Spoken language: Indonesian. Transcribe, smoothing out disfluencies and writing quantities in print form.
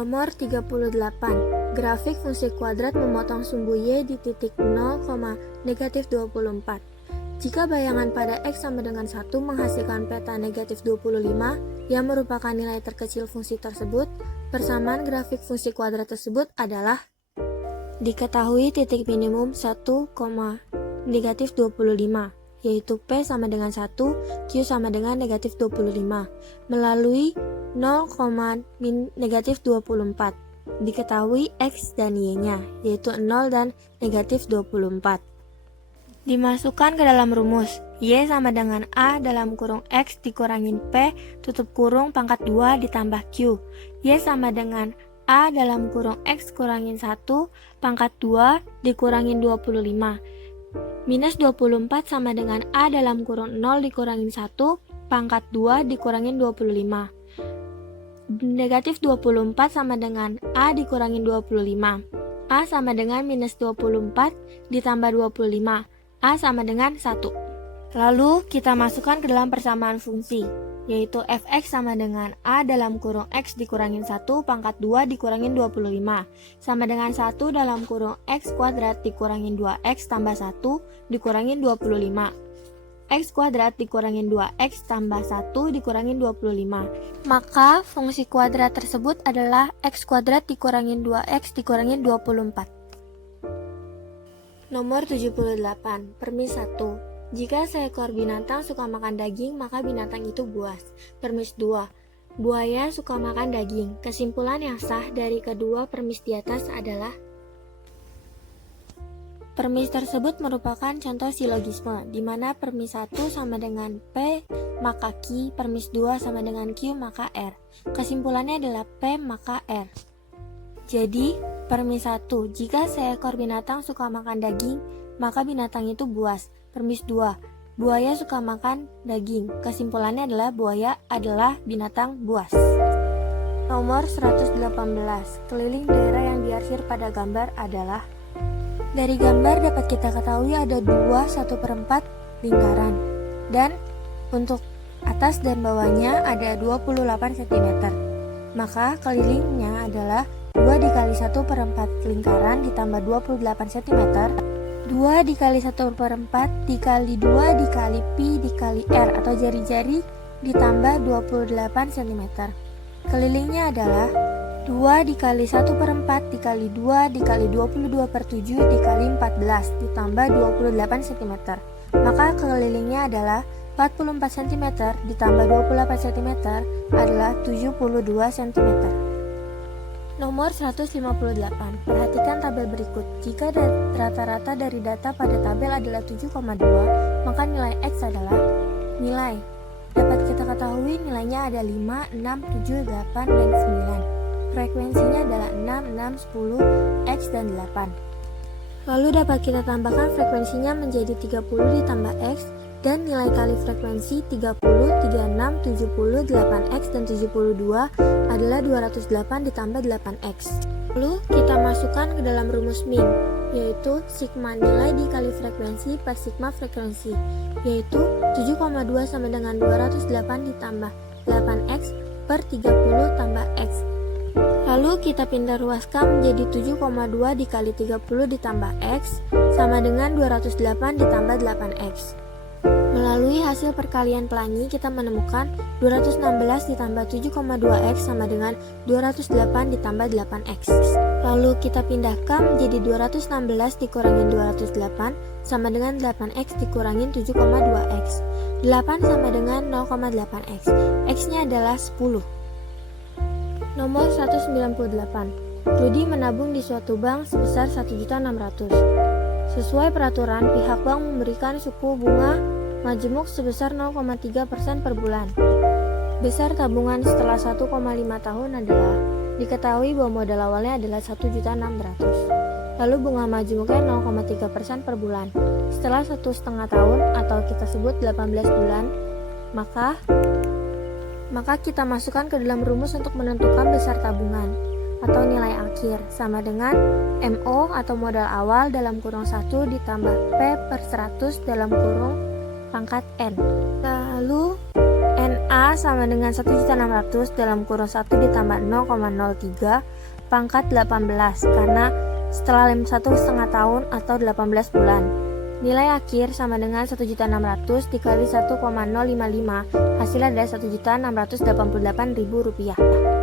Nomor 38. Grafik fungsi kuadrat memotong sumbu Y di titik 0, negatif 24. Jika bayangan pada X sama dengan 1 menghasilkan peta negatif 25 yang merupakan nilai terkecil fungsi tersebut, persamaan grafik fungsi kuadrat tersebut adalah diketahui titik minimum 1, negatif 25, yaitu P sama dengan 1, Q sama dengan negatif 25, melalui 0, negatif 24. Diketahui X dan Y-nya, yaitu 0 dan negatif 24. Dimasukkan ke dalam rumus, Y sama dengan A dalam kurung X dikurangin P tutup kurung pangkat 2 ditambah Q. Y sama dengan A dalam kurung X kurangin 1 pangkat 2 dikurangin 25. Minus 24 sama dengan A dalam kurung 0 dikurangin 1 pangkat 2 dikurangin 25. Negatif 24 sama dengan A dikurangin 25. A sama dengan minus 24 ditambah 25. A sama dengan 1. Lalu kita masukkan ke dalam persamaan fungsi, yaitu fx sama dengan A dalam kurung X dikurangin 1 pangkat 2 dikurangin 25 sama dengan 1 dalam kurung X kuadrat dikurangin 2X tambah 1 dikurangin 25. X kuadrat dikurangin 2X tambah 1 dikurangin 25. Maka fungsi kuadrat tersebut adalah X kuadrat dikurangin 2X dikurangin 24. Nomor 78. Permis 1. Jika seekor binatang suka makan daging, maka binatang itu buas. Permis 2. Buaya suka makan daging. Kesimpulan yang sah dari kedua permis di atas adalah permis tersebut merupakan contoh silogisme, di mana permis 1 sama dengan P maka Q, permis 2 sama dengan Q maka R. Kesimpulannya adalah P maka R. Jadi, permis 1, jika seekor binatang suka makan daging, maka binatang itu buas. Permis 2, buaya suka makan daging. Kesimpulannya adalah buaya adalah binatang buas. Nomor 118. Keliling daerah yang diarsir pada gambar adalah. Dari gambar dapat kita ketahui ada 1/4 lingkaran, dan untuk atas dan bawahnya ada 28 cm. Maka kelilingnya adalah 2 dikali 1/4 lingkaran ditambah 28 cm, 2 dikali 1/4 dikali 2 dikali pi dikali r atau jari-jari ditambah 28 cm. Kelilingnya adalah 2 dikali 1/4 dikali 2 dikali 22/7 dikali 14 ditambah 28 cm. Maka kelilingnya adalah 44 cm ditambah 28 cm adalah 72 cm. Nomor 158. Perhatikan tabel berikut. Jika rata-rata dari data pada tabel adalah 7,2, maka nilai X adalah nilai. Dapat kita ketahui nilainya ada 5, 6, 7, 8, dan 9. Frekuensinya adalah 6, 6, 10, X, dan 8. Lalu dapat kita tambahkan frekuensinya menjadi 30 ditambah X, dan nilai kali frekuensi 30, 36, 70, 8X, dan 72 adalah 208 ditambah 8X. Lalu kita masukkan ke dalam rumus min, yaitu sigma nilai dikali frekuensi per sigma frekuensi, yaitu 7,2 sama dengan 208 ditambah 8X per 30 tambah X. Lalu kita pindah ruaskan menjadi 7,2 dikali 30 ditambah X sama dengan 208 ditambah 8X. Melalui hasil perkalian pelangi kita menemukan 216 ditambah 7,2X sama dengan 208 ditambah 8X. Lalu kita pindahkan menjadi 216 dikurangin 208 sama dengan 8X dikurangin 7,2X. 8 sama dengan 0,8X. X-nya adalah 10. Nomor 198. Rudi menabung di suatu bank sebesar 1.600.000. Sesuai peraturan, pihak bank memberikan suku bunga majemuk sebesar 0,3% per bulan. Besar tabungan setelah 1,5 tahun adalah diketahui bahwa modal awalnya adalah 1.600.000. Lalu bunga majemuknya 0,3% per bulan. Setelah 1,5 tahun atau kita sebut 18 bulan, maka kita masukkan ke dalam rumus untuk menentukan besar tabungan atau nilai akhir sama dengan MO atau modal awal dalam kurung 1 ditambah P per 100 dalam kurung pangkat N. Lalu NA sama dengan 1.600 dalam kurung 1 ditambah 0,03 pangkat 18 karena setelah 1,5 tahun atau 18 bulan. Nilai akhir sama dengan 1.600 dikali 1,055, hasilnya adalah Rp1.688.000.